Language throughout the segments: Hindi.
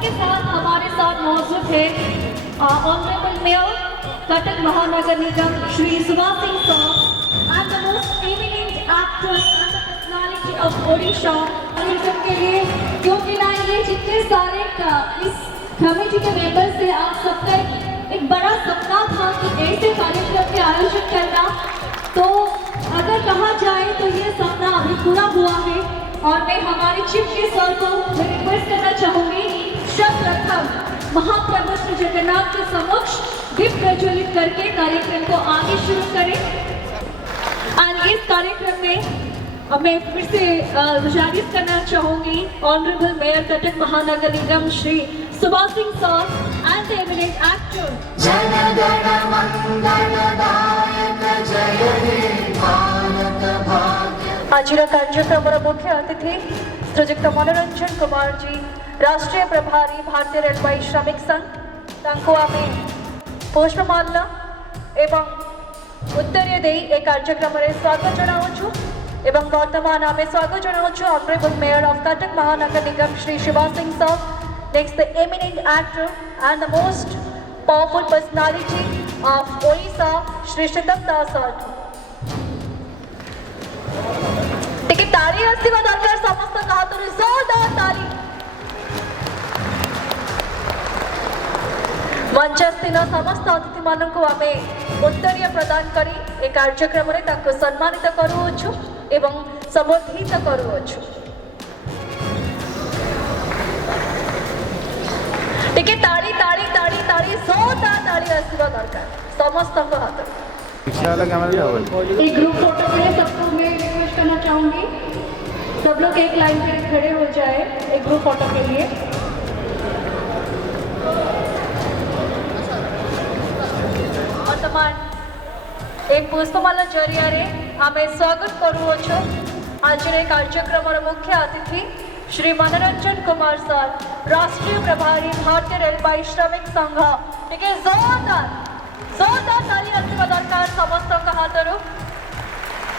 इसके साथ हमारे साथ मौजूद है ऑनरेबल मेयर कटक महानगर निगम Shri Subhash Singh sir and the most eminent actor and the personality of Odisha. कार्यक्रम के लिए क्यों लाएंगे जितने सारे इस कमेटी के मेंबर से आप सबका एक बड़ा सपना था कि ऐसे कार्यक्रम के आयोजन करना, तो अगर कहा जाए तो ये सपना अभी पूरा हुआ है। और मैं हमारे चीफ गेस्ट सर को रिक्वेस्ट करना चाहूंगी सर्वप्रथम महाप्रभु श्री जगन्नाथ के समक्ष दीप प्रज्वलित करके कार्यक्रम को आगे शुरू करें। और इस कार्यक्रम में मैं फिर से गुजारिश करना चाहूंगी ऑनरेबल मेयर कटक महानगर निगम Shri Subhash Singh sir and the eminent actor जन गण मंगलदायक जय हे भारत भाग्य। आज कार्यक्रम मुख्य अतिथि श्रीजुक्त मनोरंजन कुमार जी राष्ट्रीय प्रभारी भारतीय रेलवे श्रमिक संघ आमे पुष्पमाला एवं उत्तरीय दे ए कार्यक्रम में स्वागत जनावुछु एवं वर्तमान आमे स्वागत जनावुछु ऑनरेबल मेयर ऑफ कटक महानगर निगम Shri Subhash Singh sir. Next the eminent actor and the most powerful personality of Odisha Shri Sritam Das sir. टिके ताली आसिबा दरकार समस्त हाथों जोरदार ताली। मंचस्थिन समस्त अतिथि मानक आमे उत्तरीय प्रदान करी ए कार्यक्रम रे ताको सम्मानित करूछु एवं संबोधित करूछु। टिके ताली ताली ताली ताली जोरदार ताली आसिबा दरकार समस्त हाथ। एक ग्रुप फोटो के लिए सबको मैं रिक्वेस्ट करना चाहूंगी, सब लोग एक लाइन पे खड़े हो जाए एक ग्रुप फोटो के लिए। वर्तमान एक पुष्पमाला जरिया रे आमे स्वागत करूछु आज कार्यक्रम मुख्य अतिथि श्री मनोरंजन कुमार सर राष्ट्रीय प्रभारी भारतीय रेलवे श्रमिक संघ। टिके जोरदार जोरदार ताली आसिबा दरकार समस्त हाथरू।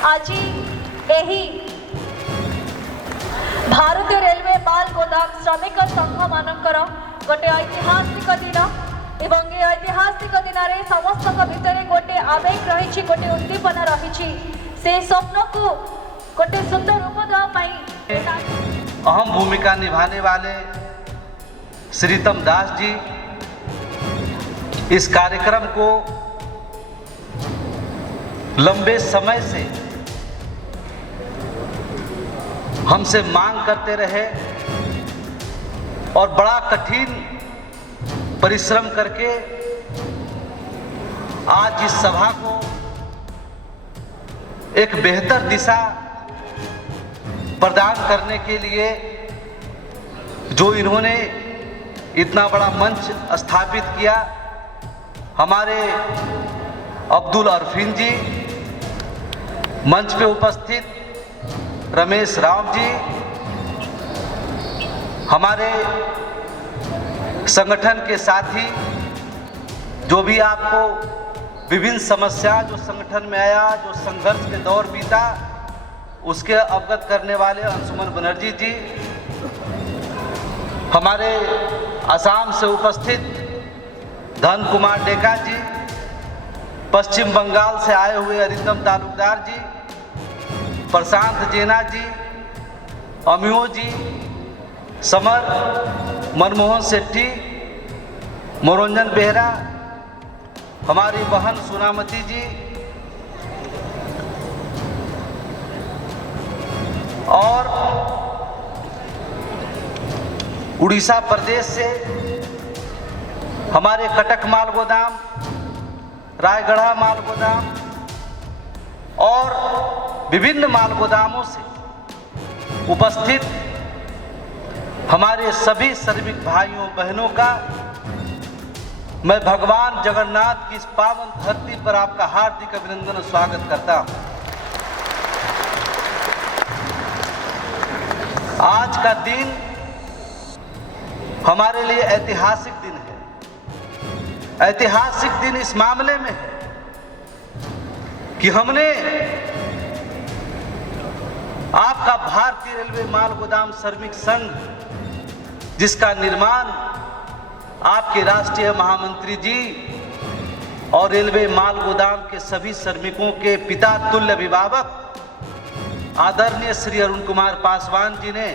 आज यही भारतीय रेलवे माल गोदाम श्रमिक संघ मानकर गोटे ऐतिहासिक दिन एवं ये ऐतिहासिक दिन में समस्त भितर गोटे आवेग रही गोटे उद्दीपना रही से स्वप्न को गोटे सुंदर रूप देवाई अहम भूमिका निभाने वाले श्रीतम दास जी इस कार्यक्रम को लंबे समय से हमसे मांग करते रहे और बड़ा कठिन परिश्रम करके आज इस सभा को एक बेहतर दिशा प्रदान करने के लिए जो इन्होंने इतना बड़ा मंच स्थापित किया, हमारे अब्दुल अरफीन जी, मंच पे उपस्थित रमेश राव जी, हमारे संगठन के साथी जो भी आपको विभिन्न समस्या जो संगठन में आया, जो संघर्ष के दौर बीता, उसके अवगत करने वाले अंशुमन बनर्जी जी, हमारे असम से उपस्थित धन कुमार डेका जी, पश्चिम बंगाल से आए हुए अरिंदम तालुकदार जी, प्रशांत जेना जी, अमियो जी, समर, मनमोहन सेट्टी, मनोरंजन बेहरा, हमारी बहन सुनामती जी और उड़ीसा प्रदेश से हमारे कटक माल गोदाम, रायगढ़ा माल गोदाम और विभिन्न माल गोदामों से उपस्थित हमारे सभी श्रमिक भाइयों बहनों का मैं भगवान जगन्नाथ की इस पावन धरती पर आपका हार्दिक अभिनंदन और स्वागत करता हूं। आज का दिन हमारे लिए ऐतिहासिक दिन है। ऐतिहासिक दिन इस मामले में है कि हमने आपका भारतीय रेलवे माल गोदाम श्रमिक संघ जिसका निर्माण आपके राष्ट्रीय महामंत्री जी और रेलवे माल गोदाम के सभी श्रमिकों के पिता तुल्य अभिभावक आदरणीय श्री अरुण कुमार पासवान जी ने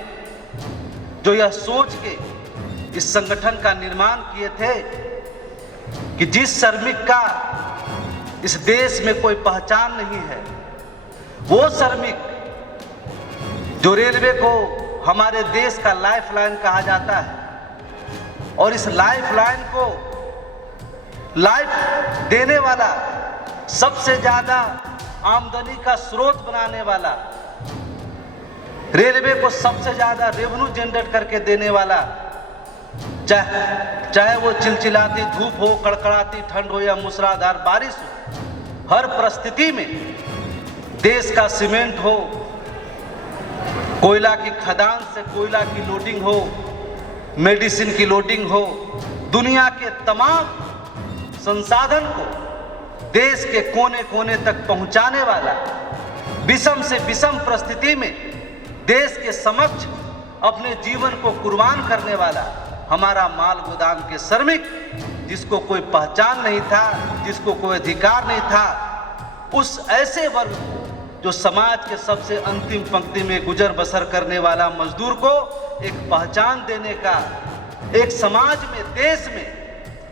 जो यह सोच के इस संगठन का निर्माण किए थे कि जिस श्रमिक का इस देश में कोई पहचान नहीं है, वो श्रमिक जो रेलवे को हमारे देश का लाइफलाइन कहा जाता है और इस लाइफलाइन को लाइफ देने वाला, सबसे ज्यादा आमदनी का स्रोत बनाने वाला, रेलवे को सबसे ज्यादा रेवेन्यू जनरेट करके देने वाला, चाहे वो चिलचिलाती धूप हो, कड़कड़ाती ठंड हो या मूसलाधार बारिश हो, हर परिस्थिति में देश का सीमेंट हो, कोयला की खदान से कोयला की लोडिंग हो, मेडिसिन की लोडिंग हो, दुनिया के तमाम संसाधन को देश के कोने कोने तक पहुंचाने वाला, विषम से विषम परिस्थिति में देश के समक्ष अपने जीवन को कुर्बान करने वाला हमारा माल गोदाम के श्रमिक, जिसको कोई पहचान नहीं था, जिसको कोई अधिकार नहीं था, उस ऐसे वर्ग जो समाज के सबसे अंतिम पंक्ति में गुजर बसर करने वाला मजदूर को एक पहचान देने का, एक समाज में, देश में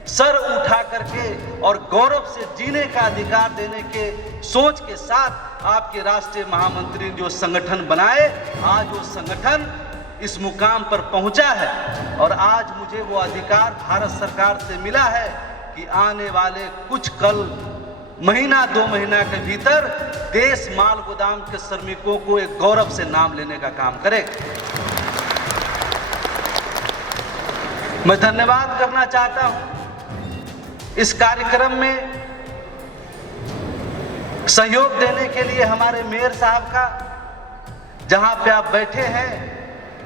सर उठा करके और गौरव से जीने का अधिकार देने के सोच के साथ आपके राष्ट्रीय महामंत्री ने जो संगठन बनाए, आज वो संगठन इस मुकाम पर पहुंचा है और आज मुझे वो अधिकार भारत सरकार से मिला है कि आने वाले कुछ कल, महीना 2 महीना के भीतर देश माल गोदाम के श्रमिकों को एक गौरव से नाम लेने का काम करे। मैं धन्यवाद करना चाहता हूं इस कार्यक्रम में सहयोग देने के लिए हमारे मेयर साहब का, जहां पे आप बैठे हैं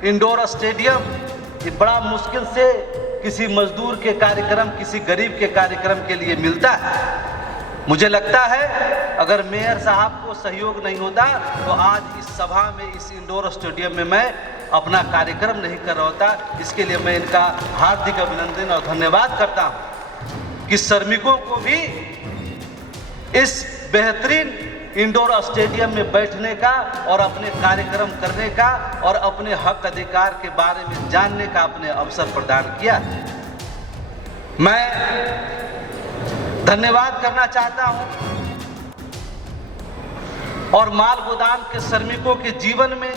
इंडोर स्टेडियम, ये बड़ा मुश्किल से किसी मजदूर के कार्यक्रम, किसी गरीब के कार्यक्रम के लिए मिलता है। मुझे लगता है अगर मेयर साहब को सहयोग नहीं होता तो आज इस सभा में, इस इंडोर स्टेडियम में मैं अपना कार्यक्रम नहीं कर रहा होता। इसके लिए मैं इनका हार्दिक अभिनंदन और धन्यवाद करता हूं कि श्रमिकों को भी इस बेहतरीन इंडोर स्टेडियम में बैठने का और अपने कार्यक्रम करने का और अपने हक अधिकार के बारे में जानने का अपने अवसर प्रदान किया। मैं धन्यवाद करना चाहता हूं और माल गोदाम के श्रमिकों के जीवन में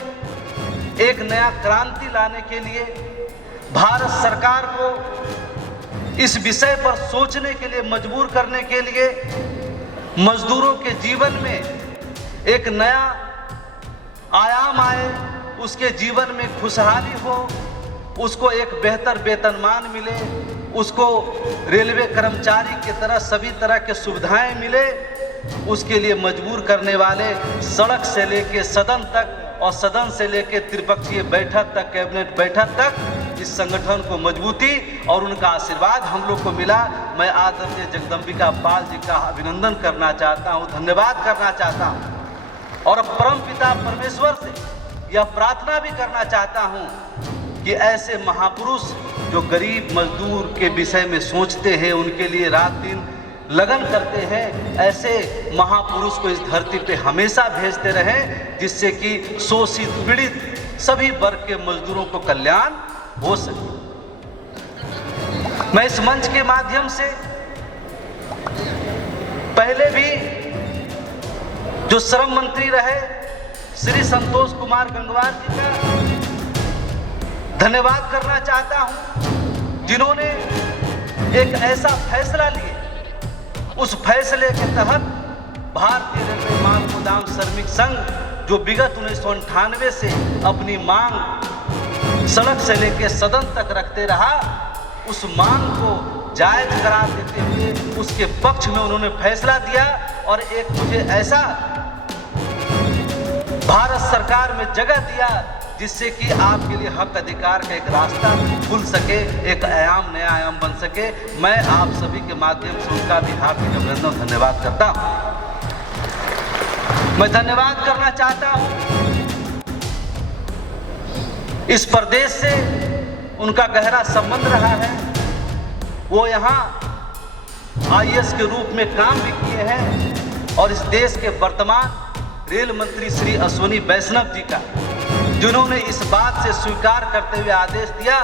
एक नया क्रांति लाने के लिए भारत सरकार को इस विषय पर सोचने के लिए मजबूर करने के लिए, मजदूरों के जीवन में एक नया आयाम आए, उसके जीवन में खुशहाली हो, उसको एक बेहतर वेतनमान मिले, उसको रेलवे कर्मचारी की तरह सभी तरह के सुविधाएं मिले, उसके लिए मजबूर करने वाले सड़क से लेके सदन तक और सदन से लेके त्रिपक्षीय बैठक तक, कैबिनेट बैठक तक इस संगठन को मजबूती और उनका आशीर्वाद हम लोग को मिला। मैं आदरणीय जगदम्बिका पाल जी का अभिनंदन करना चाहता हूँ, धन्यवाद करना चाहता हूँ और परम पिता परमेश्वर से यह प्रार्थना भी करना चाहता हूँ कि ऐसे महापुरुष जो गरीब मजदूर के विषय में सोचते हैं, उनके लिए रात दिन लगन करते हैं, ऐसे महापुरुष को इस धरती पे हमेशा भेजते रहें, जिससे कि शोषित पीड़ित सभी वर्ग के मजदूरों को कल्याण हो सके। मैं इस मंच के माध्यम से पहले भी जो श्रम मंत्री रहे श्री संतोष कुमार गंगवार जी का धन्यवाद करना चाहता हूं, जिन्होंने एक ऐसा फैसला लिया, उस फैसले के तहत भारतीय रेलवे माल गोदाम श्रमिक संघ जो विगत 1998 से अपनी मांग सड़क से लेकर सदन तक रखते रहा, उस मांग को जायज करार देते हुए उसके पक्ष में उन्होंने फैसला दिया और एक मुझे ऐसा भारत सरकार में जगह दिया जिससे कि आपके लिए हक अधिकार का एक रास्ता खुल सके, एक आयाम, नया आयाम बन सके। मैं आप सभी के माध्यम से उनका भी हार्दिक अभिनंदन धन्यवाद करता हूं। मैं धन्यवाद करना चाहता हूं इस प्रदेश से उनका गहरा संबंध रहा है। वो यहाँ IAS के रूप में काम भी किए हैं और इस देश के वर्तमान रेल मंत्री श्री अश्विनी वैष्णव जी का, जिन्होंने इस बात से स्वीकार करते हुए आदेश दिया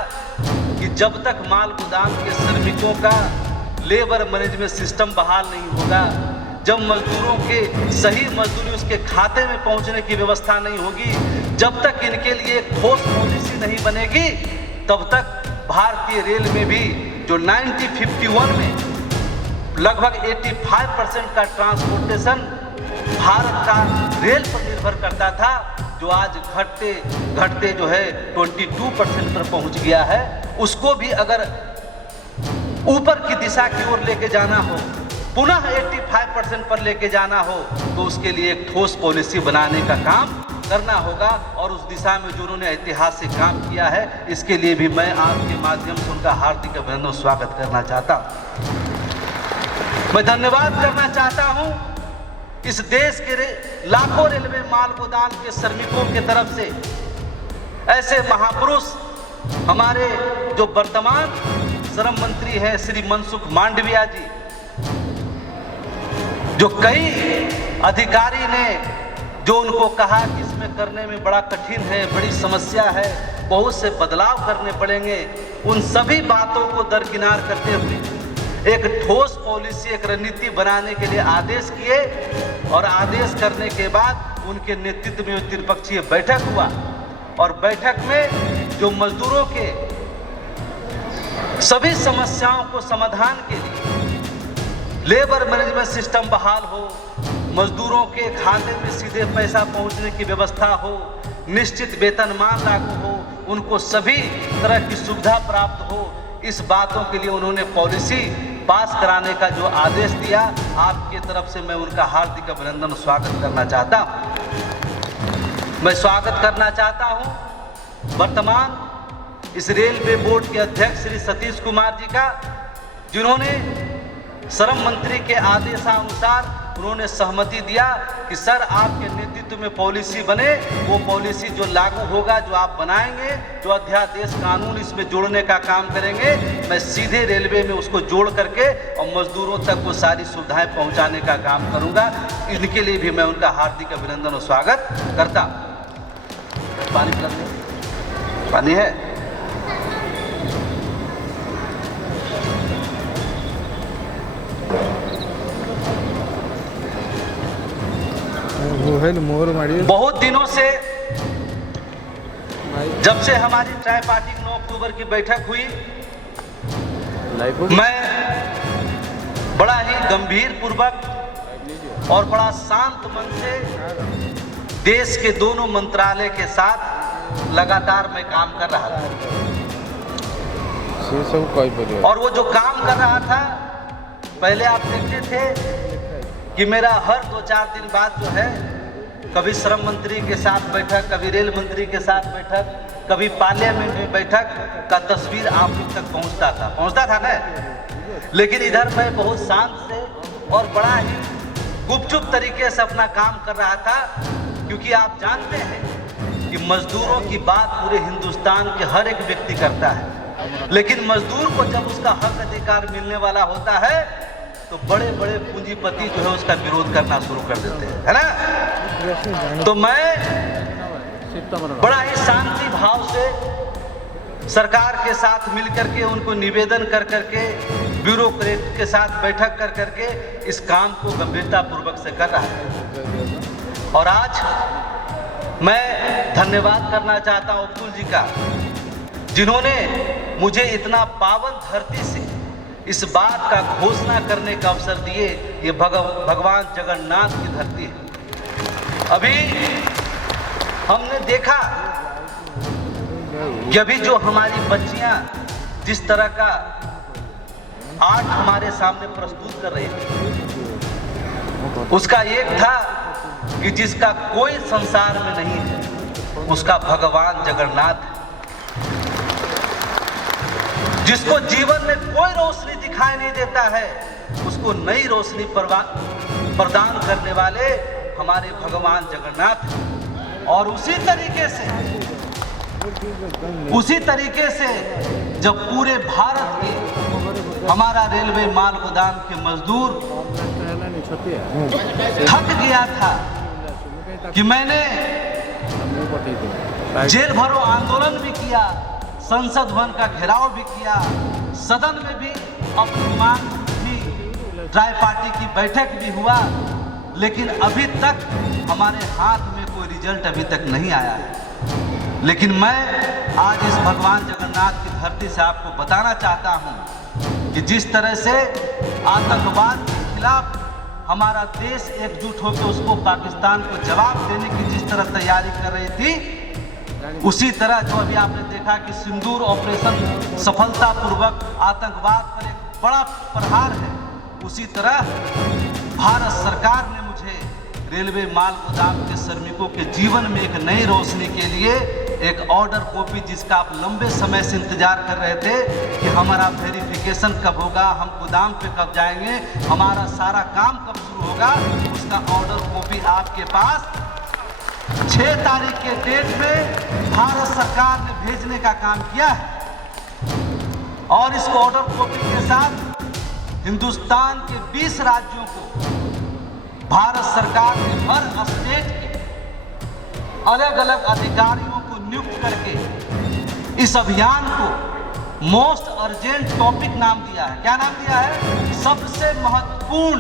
कि जब तक माल गोदाम के श्रमिकों का लेबर मैनेजमेंट सिस्टम बहाल नहीं होगा, जब मजदूरों के सही मजदूरी उसके खाते में पहुंचने की व्यवस्था नहीं होगी, जब तक इनके लिए एक ठोस पॉलिसी नहीं बनेगी, तब तक भारतीय रेल में भी जो 1951 में लगभग 85% का ट्रांसपोर्टेशन भारत का रेल पर निर्भर करता था, जो आज घटते घटते जो है 22% पर पहुंच गया है, उसको भी अगर ऊपर की दिशा की ओर लेके जाना हो, पुनः 85% पर लेके जाना हो, तो उसके लिए एक ठोस पॉलिसी बनाने का काम करना होगा। और उस दिशा में जो उन्होंने ऐतिहासिक काम किया है, इसके लिए भी मैं आपके माध्यम से उनका हार्दिक अभिनंदन स्वागत करना चाहता हूँ। मैं धन्यवाद करना चाहता हूँ इस देश के लाखों रेलवे माल गोदाम के श्रमिकों के तरफ से, ऐसे महापुरुष हमारे जो वर्तमान श्रम मंत्री हैं श्री मनसुख मांडविया जी, जो कई अधिकारी ने जो उनको कहा कि इसमें करने में बड़ा कठिन है, बड़ी समस्या है, बहुत से बदलाव करने पड़ेंगे, उन सभी बातों को दरकिनार करते हुए एक ठोस पॉलिसी, एक रणनीति बनाने के लिए आदेश किए और आदेश करने के बाद उनके नेतृत्व में त्रिपक्षीय बैठक हुआ और बैठक में जो मजदूरों के सभी समस्याओं को समाधान के लिए लेबर मैनेजमेंट सिस्टम बहाल हो, मजदूरों के खाते में सीधे पैसा पहुंचने की व्यवस्था हो, निश्चित वेतनमान लागू हो, उनको सभी तरह की सुविधा प्राप्त हो, इस बातों के लिए उन्होंने पॉलिसी पास कराने का जो आदेश दिया, आपकी तरफ से मैं उनका हार्दिक अभिनंदन स्वागत करना चाहता हूँ। मैं स्वागत करना चाहता हूँ वर्तमान इस रेलवे बोर्ड के अध्यक्ष श्री सतीश कुमार जी का, जिन्होंने श्रम मंत्री के आदेशानुसार उन्होंने सहमति दिया कि सर आपके नेतृत्व में पॉलिसी बने, वो पॉलिसी जो लागू होगा, जो आप बनाएंगे, जो अध्यादेश कानून इसमें जोड़ने का काम करेंगे, मैं सीधे रेलवे में उसको जोड़ करके और मजदूरों तक वो सारी सुविधाएं पहुंचाने का काम करूंगा। इनके लिए भी मैं उनका हार्दिक अभिनंदन और स्वागत करता। पानी पिला दो। पानी है? बहुत दिनों से, जब से हमारी ट्राइपार्टिक 9 अक्टूबर की बैठक हुई, मैं बड़ा ही गंभीर पूर्वक और बड़ा शांत मन से देश के दोनों मंत्रालय के साथ लगातार मैं काम कर रहा था। और वो जो काम कर रहा था, पहले आप देखते थे कि मेरा हर 2-4 दिन बाद जो है, कभी श्रम मंत्री के साथ बैठक, कभी रेल मंत्री के साथ बैठक, कभी पार्लियामेंट में बैठक का तस्वीर आप लोग तक पहुंचता था ना। लेकिन इधर मैं बहुत शांत से और बड़ा ही गुपचुप तरीके से अपना काम कर रहा था, क्योंकि आप जानते हैं कि मजदूरों की बात पूरे हिंदुस्तान के हर एक व्यक्ति करता है, लेकिन मजदूर को जब उसका हक अधिकार मिलने वाला होता है तो बड़े बड़े पूंजीपति जो है उसका विरोध करना शुरू कर देते हैं, है ना। तो मैं बड़ा ही शांति भाव से सरकार के साथ मिलकर के उनको निवेदन कर करके, ब्यूरोक्रेट के साथ बैठक कर करके इस काम को गंभीरता पूर्वक से कर रहा है। और आज मैं धन्यवाद करना चाहता हूँ अब्दुल जी का, जिन्होंने मुझे इतना पावन धरती से इस बात का घोषणा करने का अवसर दिए। ये भगवान जगन्नाथ की धरती है। अभी हमने देखा कि अभी जो हमारी बच्चियां जिस तरह का आर्ट हमारे सामने प्रस्तुत कर रही थी, उसका एक था कि जिसका कोई संसार में नहीं है, उसका भगवान जगन्नाथ है। जिसको जीवन में कोई रोशनी दिखाई नहीं देता है, उसको नई रोशनी प्रदान करने वाले हमारे भगवान जगन्नाथ हैं। और उसी तरीके से उसी तरीके से जब पूरे भारत के हमारा रेलवे माल गोदाम के मजदूर थक गया था कि मैंने जेल भरो आंदोलन भी किया, संसद भवन का घेराव भी किया, सदन में भी अपनी मांग भी, ट्राई पार्टी की बैठक भी हुआ, लेकिन अभी तक हमारे हाथ में कोई रिजल्ट अभी तक नहीं आया है। लेकिन मैं आज इस भगवान जगन्नाथ की धरती से आपको बताना चाहता हूं कि जिस तरह से आतंकवाद के खिलाफ हमारा देश एकजुट होकर उसको पाकिस्तान को जवाब देने की जिस तरह तैयारी कर रही थी, उसी तरह जो अभी आपने देखा कि सिंदूर ऑपरेशन सफलतापूर्वक आतंकवाद पर एक बड़ा प्रहार है, उसी तरह भारत सरकार ने मुझे रेलवे माल गोदाम के श्रमिकों के जीवन में एक नई रोशनी के लिए एक ऑर्डर कॉपी, जिसका आप लंबे समय से इंतजार कर रहे थे कि हमारा वेरिफिकेशन कब होगा, हम गोदाम पे कब जाएंगे, हमारा सारा काम कब शुरू होगा, उसका ऑर्डर कॉपी आपके पास 6 तारीख के डेट में भारत सरकार ने भेजने का काम किया है। और इस ऑर्डर कॉपी के साथ हिंदुस्तान के 20 राज्यों को भारत सरकार ने हर स्टेट के अलग अलग अधिकारियों को नियुक्त करके इस अभियान को मोस्ट अर्जेंट टॉपिक नाम दिया है। क्या नाम दिया है? सबसे महत्वपूर्ण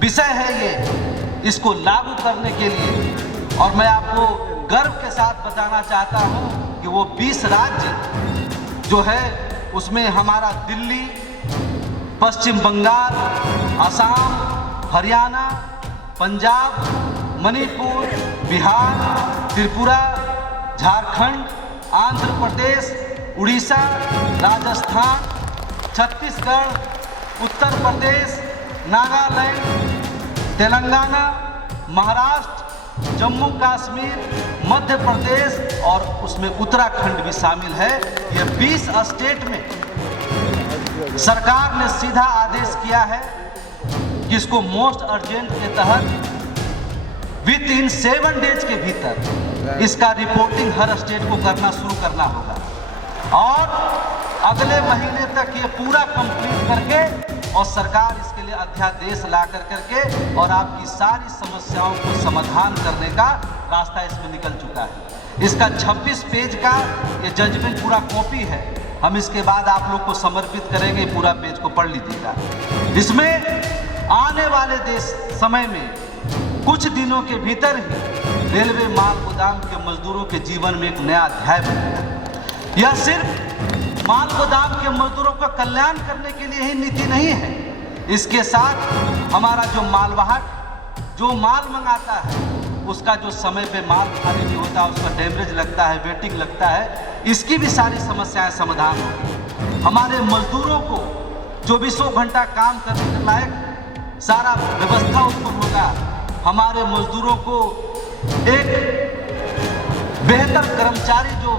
विषय है ये, इसको लागू करने के लिए। और मैं आपको गर्व के साथ बताना चाहता हूं कि वो 20 राज्य जो है उसमें हमारा दिल्ली, पश्चिम बंगाल, असम, हरियाणा, पंजाब, मणिपुर, बिहार, त्रिपुरा, झारखंड, आंध्र प्रदेश, उड़ीसा, राजस्थान, छत्तीसगढ़, उत्तर प्रदेश, नागालैंड, तेलंगाना, महाराष्ट्र, जम्मू कश्मीर, मध्य प्रदेश और उसमें उत्तराखंड भी शामिल है। ये 20 स्टेट में सरकार ने सीधा आदेश किया है कि इसको मोस्ट अर्जेंट के तहत विद इन 7 डेज के भीतर इसका रिपोर्टिंग हर स्टेट को करना शुरू करना होगा और अगले महीने तक ये पूरा कंप्लीट करके और सरकार इसके लिए अध्यादेश ला करके और आपकी सारी समस्याओं को समाधान करने का रास्ता इसमें निकल चुका है। इसका 26 पेज का ये जजमेंट पूरा कॉपी है, हम इसके बाद आप लोग को समर्पित करेंगे, पूरा पेज को पढ़ लीजिएगा। इसमें आने वाले समय में कुछ दिनों के भीतर ही रेलवे माल गोदाम के मजदूरों के जीवन में एक नया अध्याय बनेगा। यह सिर्फ माल गोदाम के मजदूरों का कल्याण करने के लिए ही नीति नहीं है, इसके साथ हमारा जो मालवाहक जो माल मंगाता है उसका जो समय पे माल खाली नहीं होता, उसका डैमेज लगता है, वेटिंग लगता है, इसकी भी सारी समस्याएं समाधान होगी। हमारे मजदूरों को 24 घंटा काम करने के लायक सारा व्यवस्था उत्पन्न होगा। हमारे मजदूरों को एक बेहतर कर्मचारी जो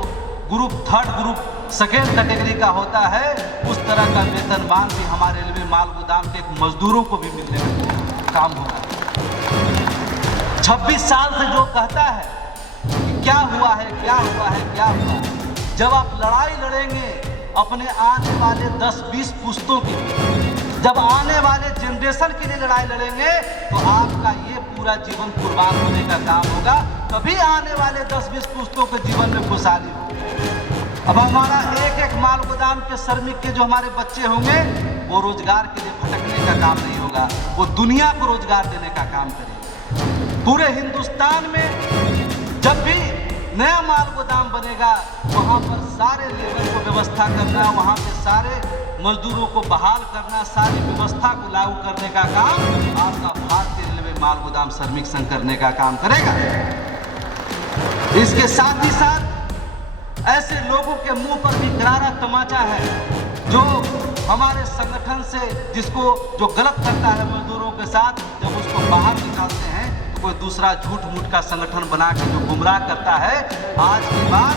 group 3rd group 2nd category का होता है उस तरह का वेतनमान भी हमारे रेलवे माल गोदाम के मजदूरों को भी मिलने का काम होगा। 26 साल से जो कहता है कि क्या हुआ है, क्या हुआ है, क्या हुआ है, जब आप लड़ाई लड़ेंगे अपने आने वाले 10-20 पुश्तों की, जब आने वाले जनरेशन के लिए लड़ाई लड़ेंगे तो आपका ये पूरा जीवन कुर्बान होने का काम होगा, तभी आने वाले 10-20 पुश्तों के जीवन में खुशहाली होगी। अब हमारा एक माल गोदाम के श्रमिक के जो हमारे बच्चे होंगे वो रोजगार के लिए भटकने का काम नहीं होगा, वो दुनिया को रोजगार देने का काम करेगा। पूरे हिंदुस्तान में जब भी नया माल गोदाम बनेगा वहाँ पर सारे लेबर को व्यवस्था करना, वहाँ पे सारे मजदूरों को बहाल करना, सारी व्यवस्था को लागू करने का काम आपका भारतीय रेलवे माल गोदाम श्रमिक संघ करने का काम करेगा। इसके साथ ही साथ ऐसे लोगों के मुंह पर भी करारा तमाचा है जो हमारे संगठन से जिसको जो गलत करता है मजदूरों के साथ, जब उसको बाहर निकालते हैं तो कोई दूसरा झूठ मूठ का संगठन बना के जो गुमराह करता है। आज के बाद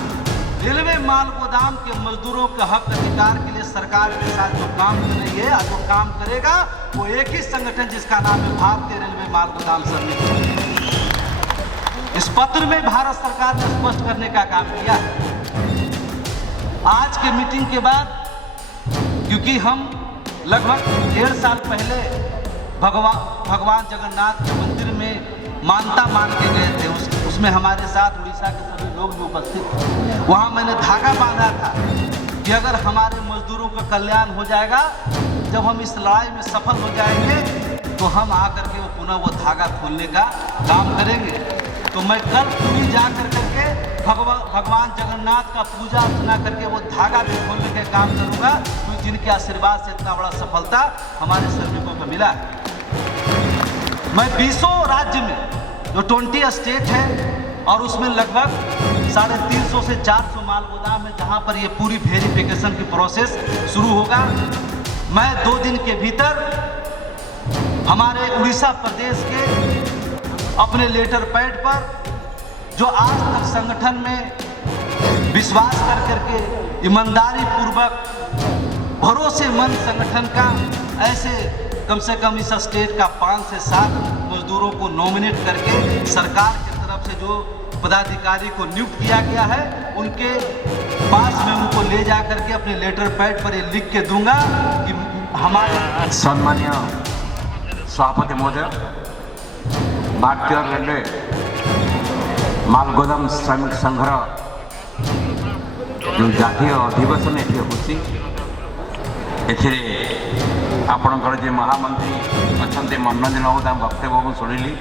रेलवे माल गोदाम के मजदूरों के हक अधिकार के लिए सरकार के साथ जो काम कर रही है, जो काम करेगा वो एक ही संगठन जिसका नाम है भारतीय रेलवे माल गोदाम श्रमिक। इस पत्र में भारत सरकार ने स्पष्ट करने का काम किया है आज के मीटिंग के बाद, क्योंकि हम लगभग 1.5 साल पहले भगवान जगन्नाथ के मंदिर में मानता मान के गए थे, उसमें हमारे साथ उड़ीसा के सभी लोग भी उपस्थित थे। वहाँ मैंने धागा बांधा था कि अगर हमारे मजदूरों का कल्याण हो जाएगा, जब हम इस लड़ाई में सफल हो जाएंगे तो हम आकर के पुनः वो धागा खोलने का काम करेंगे। तो मैं कल पूरी जा करके भगवान जगन्नाथ का पूजा अर्चना करके वो धागा भी खोलने का काम करूँगा, क्योंकि जिनके आशीर्वाद से इतना बड़ा सफलता हमारे श्रमिकों को मिला है। मैं 20 राज्य में, जो 20 स्टेट है, और उसमें लगभग 350 से 400 माल गोदाम है, जहाँ पर ये पूरी वेरिफिकेशन की प्रोसेस शुरू होगा। मैं 2 दिन के भीतर हमारे उड़ीसा प्रदेश के अपने लेटर पैड पर, जो आज तक संगठन में विश्वास कर करके ईमानदारी पूर्वक भरोसेमंद संगठन का, ऐसे कम से कम इस स्टेट का 5 से 7 मजदूरों को नॉमिनेट करके सरकार की तरफ से जो पदाधिकारी को नियुक्त किया गया है, उनके पास में उनको ले जा करके अपने लेटर पैड पर ये लिख के दूंगा कि हमारे सम्मानीय सभापति महोदय, भारतीय रेलवे मालगोदाम श्रमिक संघर जो जातीय अधिवेशन ये होची, आपणकर जे महामंत्री अच्छा मनोरंजन बाबू वक्तव्य को शुणिली,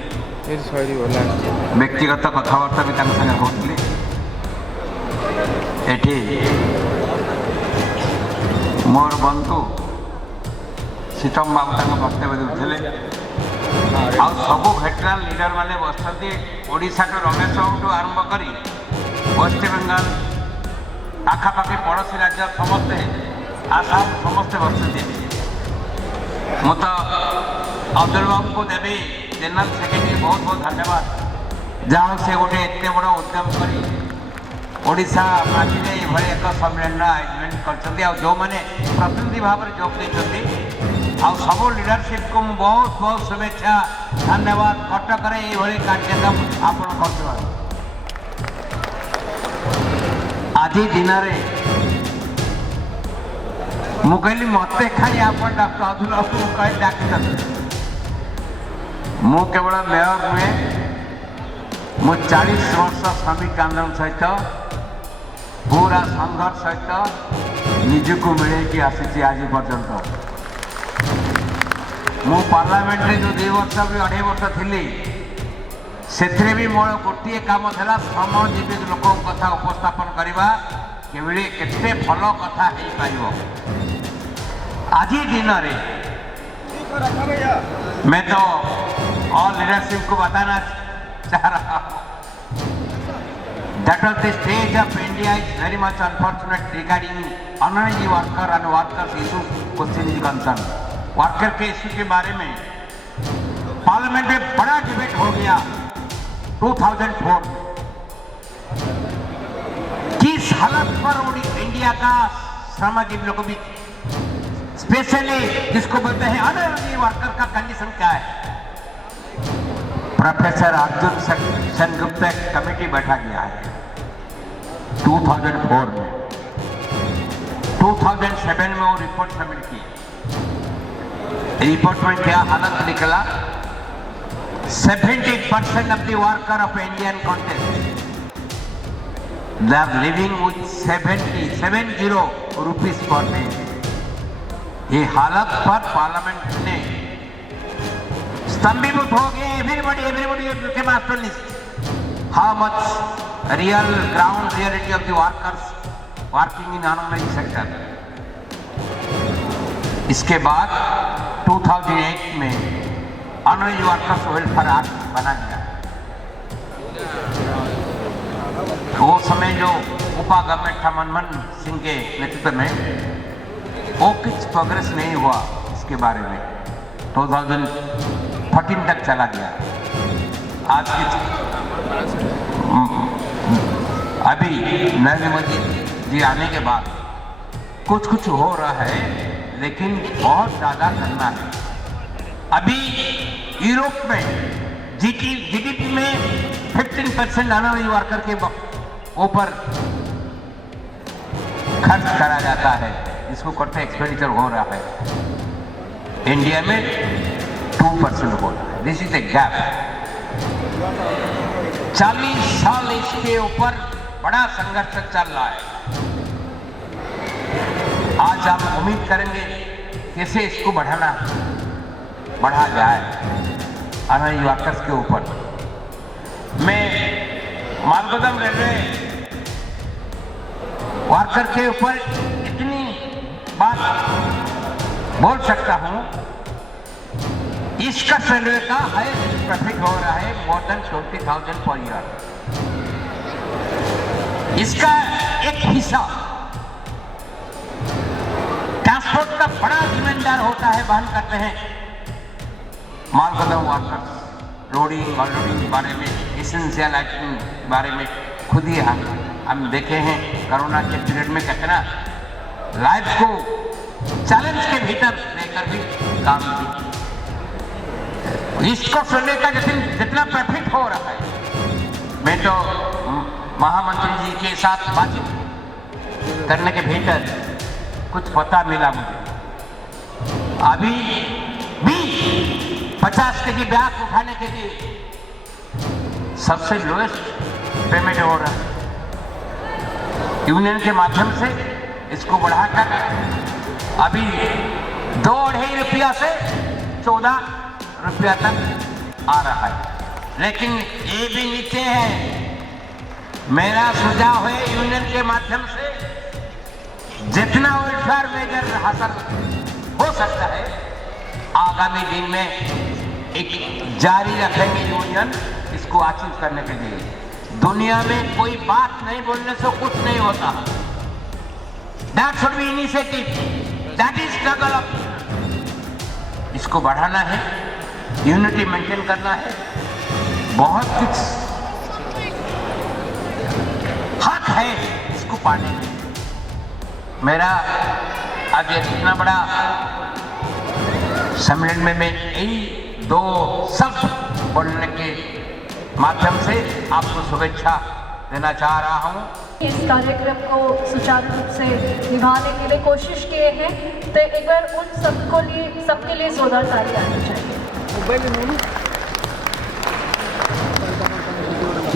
व्यक्तिगत कथबार्ता भी संगे होती। एठी मोर बंधु सीतम बाबू वक्तव्य देते, आ सबू भेटरान लीडर मैंने बसती, ओडिशा तो रमेश बाबू आरंभ कर वेस्ट बेंगल आखापाखि पड़ोशी राज्य समस्ते, आसाम समस्ते बसती। मु तो अब्दुल बाबू को देवी जनरल सेक्रेटरी बहुत बहुत धन्यवाद, जहाँ से गोटे एत बड़ उद्यम कर ओडिशा माटी में ये एक सम्मेलन आयोजन कर, जो मैंने प्रतिनिधि भाव में जोग देते, आउ सब लीडरशिप को बहुत बहुत शुभेच्छा, धन्यवाद। कटक ये कार्यक्रम आपण कर आज दिन मु कहली मत खाली आप अब्दुल बाबू कह डाक, मु केवल मेयर नुहे, मु 40 वर्ष श्रमिक आंदोलन सहित पूरा संघर्ष सहित निजक मिले आसी आज पर्यंत। मु पार्लियामेंट में जो 2 वर्ष भी 2.5 वर्ष थी, से भी मोर गोटे काम था श्रमजीवी लोक कथा उपस्थापन करवा, केते भल कथा हो पार। आज दिन मैं तो ऑल लीडरशिप को बताना चाह रहा हूँ, that was the stage of India is very much unfortunate regarding honorary worker and workers issue question is concerned। Worker के इश्यू के बारे में पार्लियामेंट में बड़ा डिबेट हो गया 2004 में। किस हालत पर इंडिया का श्रमजीवी लोगों भी, स्पेशली जिसको बोलते हैं ऑनररी वर्कर का कंडीशन क्या है। प्रोफेसर अर्जुन सेनगुप्ता कमेटी बैठा गया है 2004 में, 2007 में वो रिपोर्ट सबमिट की। रिपोर्ट में क्या हालत निकला, 70% of the worker of Indian context they are living with 70 rupees per day। ये हालत पर पार्लियामेंट ने स्तंभीभूत हो गए। एवरीबॉडी के master list how much real ground reality of the workers working in unorganised sector. इसके बाद 2008 में अनऑर्गनाइज्ड वर्कर्स वेलफेयर एक्ट बना गया। वो समय जो उपा गवर्नमेंट था मनमोहन सिंह के नेतृत्व में, वो कुछ प्रोग्रेस नहीं हुआ इसके बारे में, 2014 तक चला गया। आज की अभी नरेंद्र मोदी जी आने के बाद कुछ हो रहा है, लेकिन बहुत ज़्यादा करना है। अभी यूरोप में जीडीपी में 15% अनऑर्गनाइज्ड वर्कर के ऊपर खर्च करा जाता है, इसको करते एक्सपेंडिचर हो रहा है, इंडिया में 2% हो रहा है। This is a gap. 40 साल इसके ऊपर बड़ा संघर्ष चल रहा है। आज आप उम्मीद करेंगे कैसे इसको बढ़ा जाए अनई वर्कर्स के ऊपर। मैं मालगोदाम रेलवे वर्कर के ऊपर इतनी बात बोल सकता हूं, इसका रेलवे का हाईएस्ट प्रॉफिट हो रहा है मोर देन 20,000 पर ईयर। इसका एक हिस्सा ट्रांसपोर्ट का बड़ा जिम्मेदार होता है, वहन करते हैं मालगोदाम वर्कर्स। लोडिंग अनलोडिंग के बारे में, एसेंशियल आइटम के बारे में खुद ही हम देखे हैं कोरोना के पीरियड में कितना लाइफ को चैलेंज के भीतर लेकर भी काम किया। इसको सुनने का जितना प्रॉफिट हो रहा है, मैं तो महामंत्री जी के साथ बातचीत करने के भीतर कुछ पता मिला मुझे। अभी भी 50 केजी बैग उठाने के लिए सबसे लोएस्ट पेमेंट हो रहा है। यूनियन के माध्यम से इसको बढ़ाकर अभी 2-2.5 रुपया से 14 रुपया तक आ रहा है। लेकिन ये भी नीचे है। मेरा सुझाव है यूनियन के माध्यम से जितना वेलफेयर मेजर हासिल हो सकता है आगामी दिन में एक जारी रखेंगे यूनियन इसको अचीव करने के लिए। दुनिया में कोई बात नहीं बोलने से कुछ नहीं होता। That should be initiative, that is struggle of. इसको बढ़ाना है, यूनिटी मेंटेन करना है, बहुत कुछ हक है इसको पाने में। मेरा आज इतना बड़ा सम्मेलन में मैं यही 2 शब्द बोलने के माध्यम से आपको शुभेच्छा देना चाह रहा हूँ। इस कार्यक्रम को सुचारू रूप से निभाने के लिए कोशिश किए हैं, तो एक बार उन सबके लिए जोरदार ताली आनी चाहिए।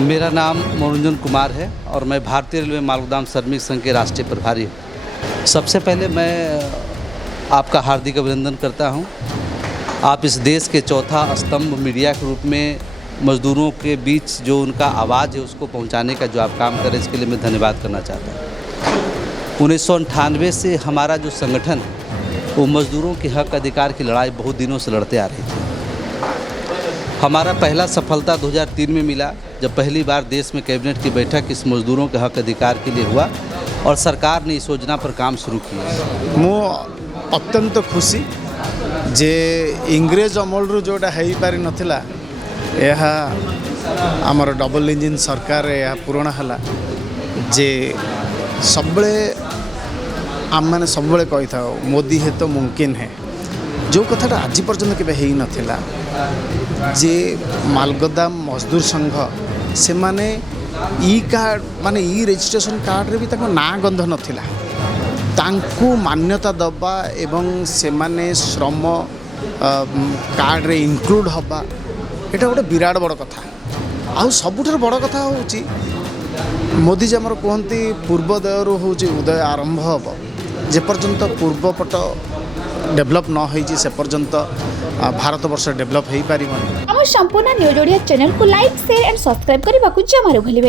मेरा नाम मनोरंजन कुमार है और मैं भारतीय रेलवे मालगोदाम श्रमिक संघ के राष्ट्रीय प्रभारी हूँ। सबसे पहले मैं आपका हार्दिक अभिनंदन करता हूँ। आप इस देश के चौथा स्तंभ मीडिया के रूप में मजदूरों के बीच जो उनका आवाज़ है उसको पहुँचाने का जो आप काम करें, इसके लिए मैं धन्यवाद करना चाहता हूँ। 1998 से हमारा जो संगठन है वो मजदूरों के हक अधिकार की लड़ाई बहुत दिनों से लड़ते आ रही थी। हमारा पहला सफलता 2003 में मिला, जब पहली बार देश में कैबिनेट की बैठक इस मजदूरों के हक अधिकार के लिए हुआ और सरकार ने इस योजना पर काम शुरू किया। मु अत्यंत खुशी जे इंग्रेज अमलरू जोटा हो पारि नथिला यह आमर डबल इंजिन सरकार यह पूरण है जे सब आम मैंने सब कही था मोदी है तो मुमकिन है। जो कथाटा आज पर्यंत के हो नाला जे मालगोदाम मजदूर संघ से माने ई कार्ड माने ई रजिस्ट्रेशन कार्ड रे भी तक ना गंध नथिला तांकु मान्यता दबा एवं से माने श्रम कार्ड रे इंक्लूड हबा एटा गोटे विराट बड़ कथा। आउ सबुठार बड़ कथा होची मोदी जी आमर कहती पूर्वोदय होची उदय आरंभ हम जे पर्यंत पूर्वपट डेभलप न होईची से पर्यंत भारत वर्ष डेभलप हो पारिबनी। आम संपूर्ण न्यूज ओडिया चैनल को लाइक शेयर एंड सब्सक्राइब करने को जमा भूलिबे।